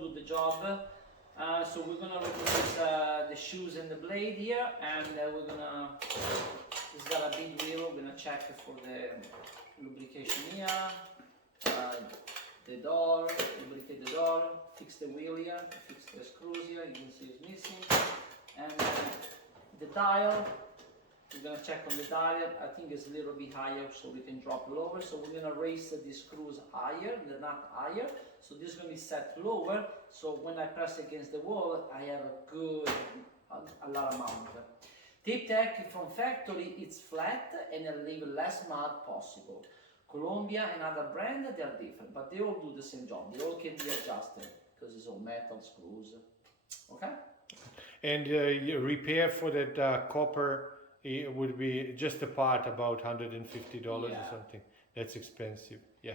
do the job. So we're gonna replace the shoes and the blade here, and we're gonna, it's got a big wheel, we're gonna check for the lubrication here, the door, lubricate the door, fix the wheel here, fix the screws here, you can see it's missing, and the dial, we're gonna check on the dial. I think it's a little bit higher, so we can drop lower. So we're gonna raise the screws higher, the nut higher. So this is gonna be set lower. So when I press against the wall, I have a good, a lot of mount. Tape Tech from factory, it's flat and a little less mud possible. Columbia and other brand, they are different, but they all do the same job. They all can be adjusted because it's all metal screws. Okay. And your repair for that copper, it would be just a part about $150 or something. That's expensive. Yeah.